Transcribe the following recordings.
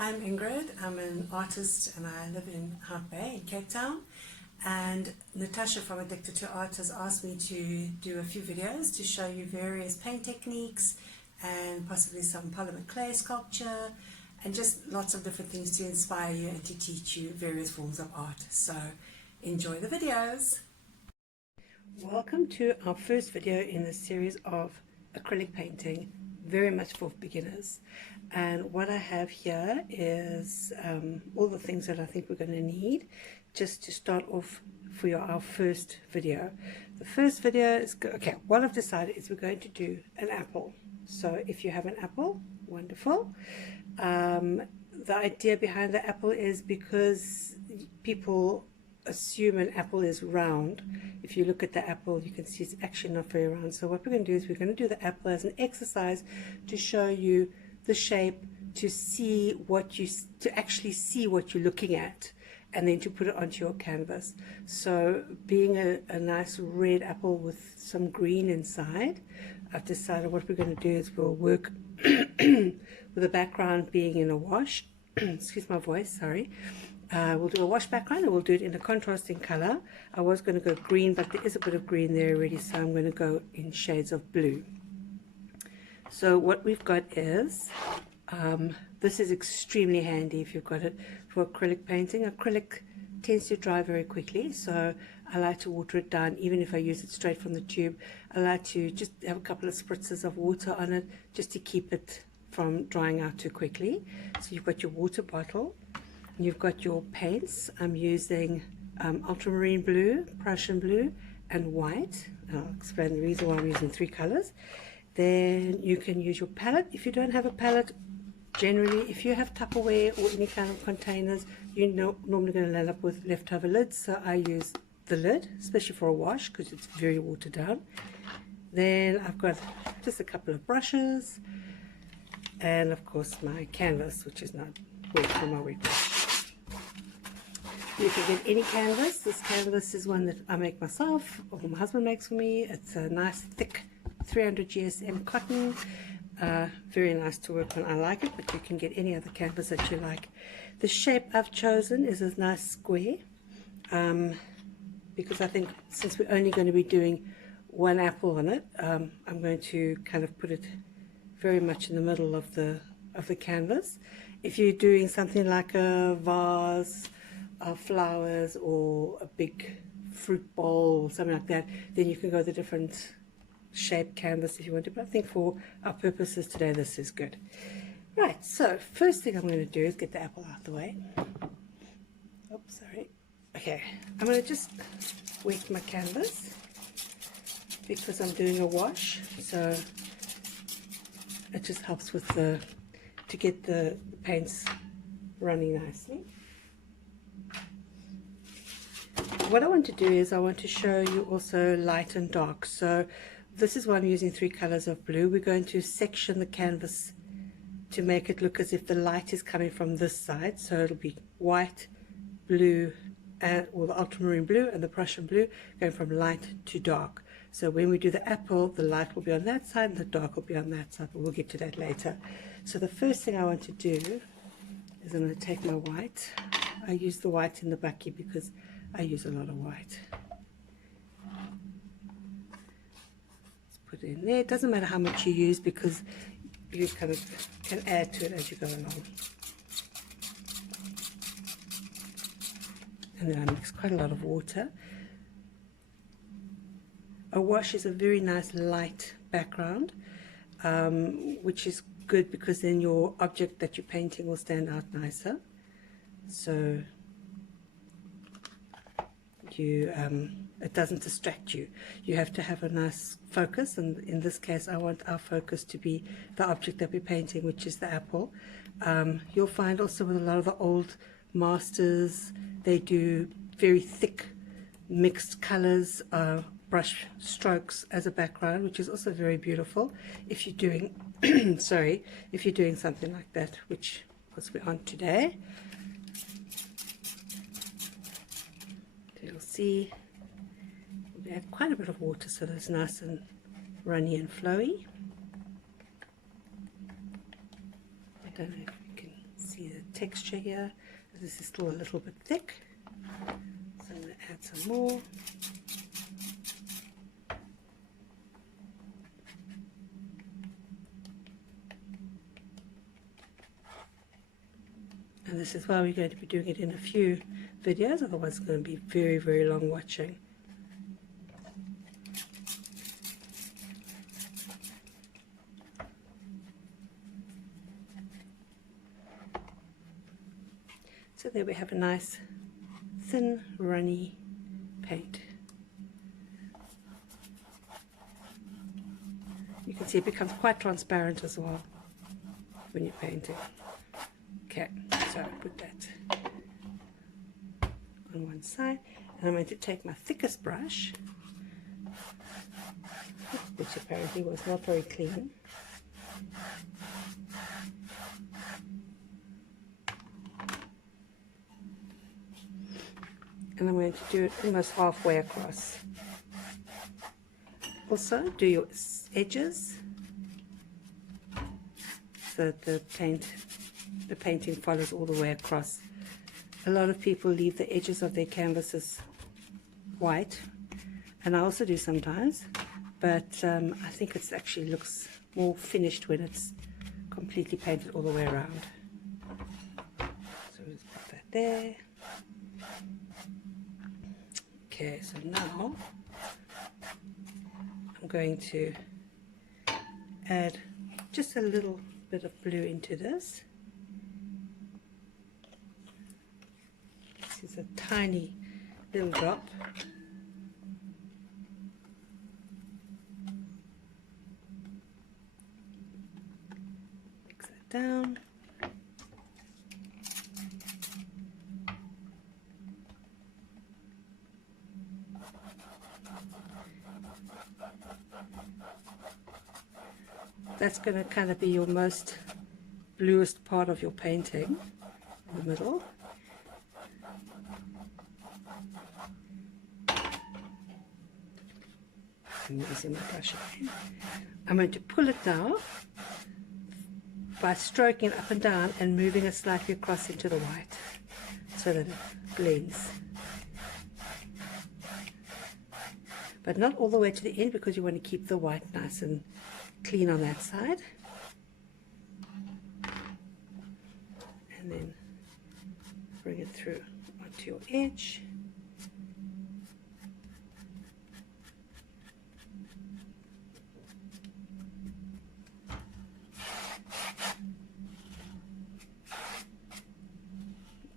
I'm Ingrid. I'm an artist and I live in Hout Bay in Cape Town. And Natasha from Addicted to Art has asked me to do a few videos to show you various paint techniques and possibly some polymer clay sculpture and just lots of different things to inspire you and to teach you various forms of art. So enjoy the videos. Welcome to our first video in the series of acrylic painting, very much for beginners. And what I have here is all the things that I think we're going to need just to start off for our first video. The first video is, okay, what I've decided is we're going to do an apple. So if you have an apple, wonderful. The idea behind the apple is because people assume an apple is round. If you look at the apple, you can see it's actually not very round. So what we're going to do is we're going to do the apple as an exercise to show you the shape, to actually see what you're looking at, and then to put it onto your canvas. So being a nice red apple with some green inside, I've decided what we're going to do is we'll work with the background being in a wash. Excuse my voice, sorry. We'll do a wash background and we'll do it in a contrasting color. I was going to go green, but there is a bit of green there already, so I'm going to go in shades of blue. So what we've got is, this is extremely handy if you've got it for acrylic painting. Acrylic tends to dry very quickly, so I like to water it down. Even if I use it straight from the tube, I like to just have a couple of spritzes of water on it just to keep it from drying out too quickly. So you've got your water bottle, you've got your paints. I'm using ultramarine blue, Prussian blue, and white. I'll explain the reason why I'm using three colors. Then you can use your palette. If you don't have a palette, generally, if you have Tupperware or any kind of containers, you're normally going to land up with leftover lids. So I use the lid, especially for a wash, because it's very watered down. Then I've got just a couple of brushes, and of course my canvas, which is not wet from my wet brush. You can get any canvas. This canvas is one that I make myself, or my husband makes for me. It's a nice thick 300 GSM cotton, very nice to work on. I like it, but you can get any other canvas that you like. The shape I've chosen is a nice square, because I think since we're only going to be doing one apple on it, I'm going to kind of put it very much in the middle of the canvas. If you're doing something like a vase of flowers or a big fruit bowl or something like that, then you can go the different shaped canvas if you want to, but I think for our purposes today this is good. Right, so first thing I'm going to do is get the apple out of the way. Oops, sorry. Okay, I'm going to just wet my canvas because I'm doing a wash, so it just helps with to get the paints running nicely. What I want to do is I want to show you also light and dark. So this is why I'm using three colors of blue. We're going to section the canvas to make it look as if the light is coming from this side. So it'll be white, blue, or the ultramarine blue and the Prussian blue, going from light to dark. So when we do the apple, the light will be on that side and the dark will be on that side, but we'll get to that later. So the first thing I want to do is I'm going to take my white. I use the white in the bucky because I use a lot of white. Put it in there. It doesn't matter how much you use because you kind of can add to it as you go along. And then I mix quite a lot of water. A wash is a very nice light background, which is good because then your object that you're painting will stand out nicer. So it doesn't distract you. You have to have a nice focus, and in this case I want our focus to be the object that we're painting, which is the apple. You'll find also with a lot of the old masters, they do very thick mixed colors, brush strokes as a background, which is also very beautiful if you're doing sorry, if you're doing something like that, which was we're on today. You'll see we add quite a bit of water so that it's nice and runny and flowy. I don't know if you can see see the texture here. This is still a little bit thick, so I'm going to add some more. And this is why we're going to be doing it in a few videos, otherwise it's going to be very, very long watching. So there we have a nice thin runny paint. You can see it becomes quite transparent as well when you're painting. Okay, so I put that on one side, and I'm going to take my thickest brush, which apparently was not very clean, and I'm going to do it almost halfway across. Also do your edges so that the painting follows all the way across. A lot of people leave the edges of their canvases white, and I also do sometimes, but I think it actually looks more finished when it's completely painted all the way around. So let's put that there. Okay, so now I'm going to add just a little bit of blue into this. This is a tiny little drop. Mix that down. That's going to kind of be your most bluest part of your painting, in the middle. I'm using my brush again. I'm going to pull it down by stroking it up and down and moving it slightly across into the white so that it blends. But not all the way to the end, because you want to keep the white nice and clean on that side. And then bring it through onto your edge.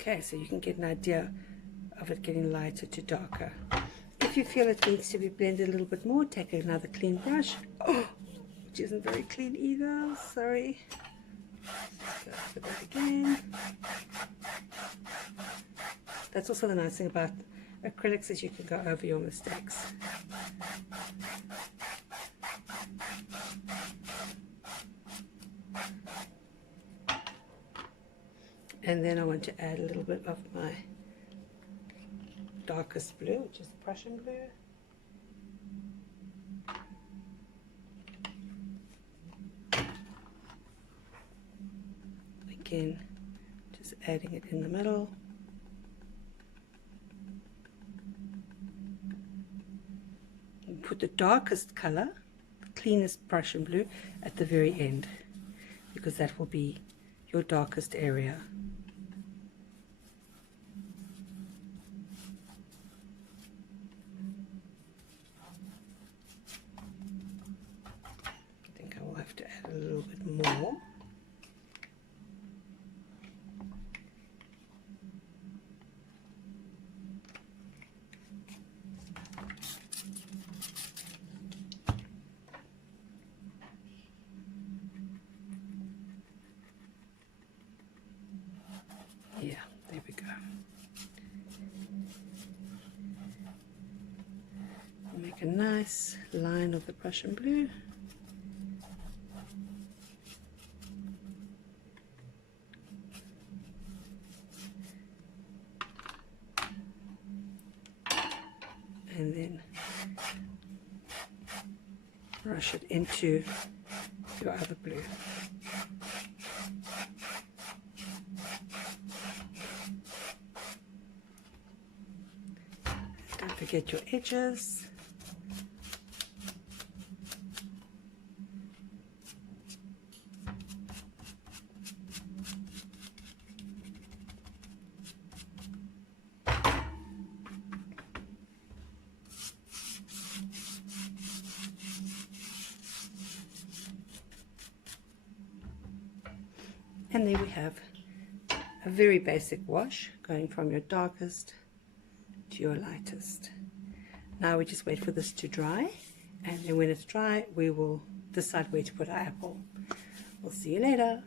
Okay, so you can get an idea of it getting lighter to darker. If you feel it needs to be blended a little bit more, take another clean brush. Oh, which isn't very clean either, sorry. Let's put that again. That's also the nice thing about acrylics, is you can go over your mistakes. And then I want to add a little bit of my darkest blue, which is Prussian blue. Again, just adding it in the middle. And put the darkest color, the cleanest Prussian blue, at the very end, because that will be your darkest area. I think I will have to add a little bit more. Yeah, there we go. Make a nice line of the Prussian blue. And then brush it into your other blue. forget your edges. And there we have a very basic wash going from your darkest to your lightest. Now we just wait for this to dry, and then when it's dry we will decide where to put our apple. We'll see you later.